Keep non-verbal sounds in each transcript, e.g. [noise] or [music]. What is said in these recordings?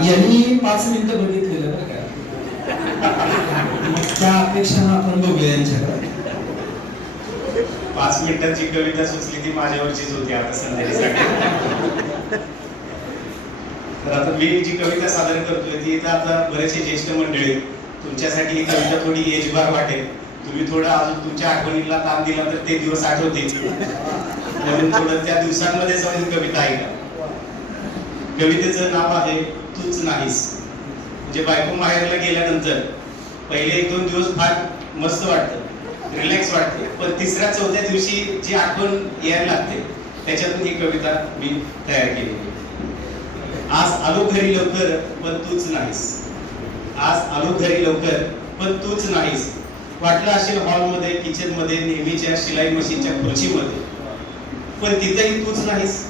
यांनी पाच मिनिटं बघितलेलं बरं का. त्या अपेक्षा आपण बघूया यांच्याकडे. पाच मिनिटांची कविता सुचली ती माझ्यावरचीच होती आता संध्याकाळी तर आता मी जी कविता सादर करतोय ती इथं आता बरेचसे ज्येष्ठ मंडळी. तुमच्यासाठी ही कविता थोडी एजबार वाटेल. तुम्ही थोडं अजून तुमच्या आठवणीला ताण दिला तर ते दिवस आठवतील. म्हणून थोडं त्या दिवसांमध्ये जाऊन कविता ऐका. कवितेचं नाव आहे तूच नाहीस. म्हणजे बायको माहेरला गेल्यानंतर पहिले एक दोन दिवस फार मस्त वाटतं रिलॅक्स वाटते. पण तिसऱ्या चौथ्या दिवशी जी आठवण यायला लागते त्याच्यातून ही कविता मी तयार केली आज आलो घरी लवकर पण तूच नाहीस. आज आलो घरी लवकर पण तूच नाहीस. वाटलं असेल हॉलमध्ये किचनमध्ये नेहमीच्या शिलाई मशीनच्या खुर्चीमध्ये. पण तिथेही तूच नाहीस.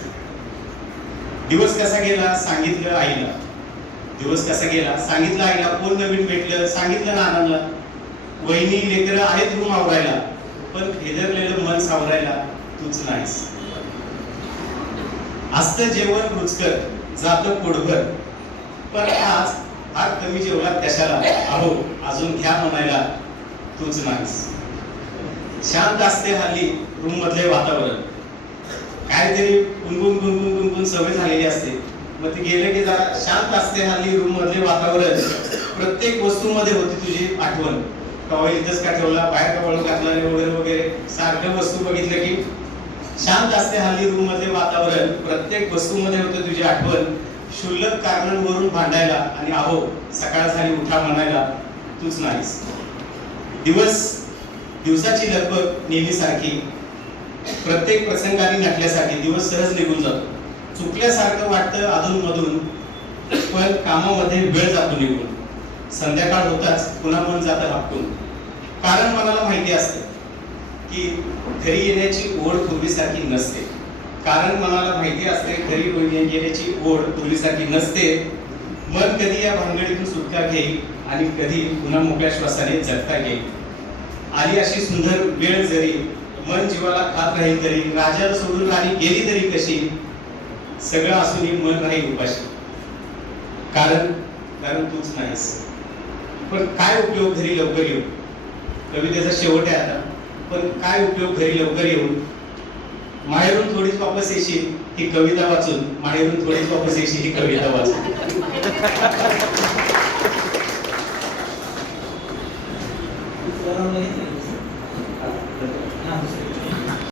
दिवस कसा गेला सांगितलं आईला. दिवस कसा गेला? सांगितलं आईला कोण नवीन भेटलं? सांगितलं नानांना. वहिनी लेकरं आहेत रूम आवरायला. पण हेदरलेलं मन सावरायला तूच नाहीस. असतं जेवण रुचकर जात पोटभर. पण आज हा कमी जेवला कशाला? अहो अजून घ्या म्हणायला तूच नाहीस. शांत असते हल्ली रूम मधले वातावरण. काहीतरी गुणगुण गुणगुण गुणगुण सवय झालेली असते. मग ते गेलं की जरा शांत असते हल्ली रूम मधले वातावरण. प्रत्येक वस्तूमध्ये होती तुझी आठवण. टॉवेल इथंच का ठेवला बाहेर का घातला वगैरे वगैरे सारख्या वस्तू बघितलं की शांत असते हल्ली रूम मधले वातावरण. प्रत्येक वस्तूमध्ये होते तुझी आठवण. क्षुल्लक कारणांवरून भांडायला आणि आहो सकाळ झाली उठा म्हणायला तूच नाहीस. दिवस दिवसाची लगबग नेहमीसारखी. प्रत्येक प्रसंगाने नटल्यासाठी दिवस सहज निघून जातो. चुकल्यासारखं वाटतं अधून मधून पण कामामध्ये वेळ जातो निघून. संध्याकाळ होताच पुन्हा मन जातं हापटून कारण मनाला माहिती असतं की घरी येण्याची ओढ पूर्वीसारखी नसते. कारण मनाला माहिती असते घरी येण्याची ओढ पूर्वीसारखी नसते. मन कधी या भानगडीतून सुटका घेईल आणि कधी पुन्हा मोकळ्या श्वासाने जगता घेईल आली अशी सुंदर वेळ जरी मन जीवाला खात राहील तरी राजाला सोडून राणी गेली तरी कशी सगळं असूनही मन राहील उपाशी. कारण कारण तूच नाहीस. पण काय उपयोग घरी लवकर येऊन? कवितेचा शेवट आहे आता. पण काय उपयोग घरी लवकर येऊन? माहेरून थोडीच वापस येशील ही कविता वाचून. माहेरून थोडीच वापस येशील ही कविता वाचून. [laughs] 嗯。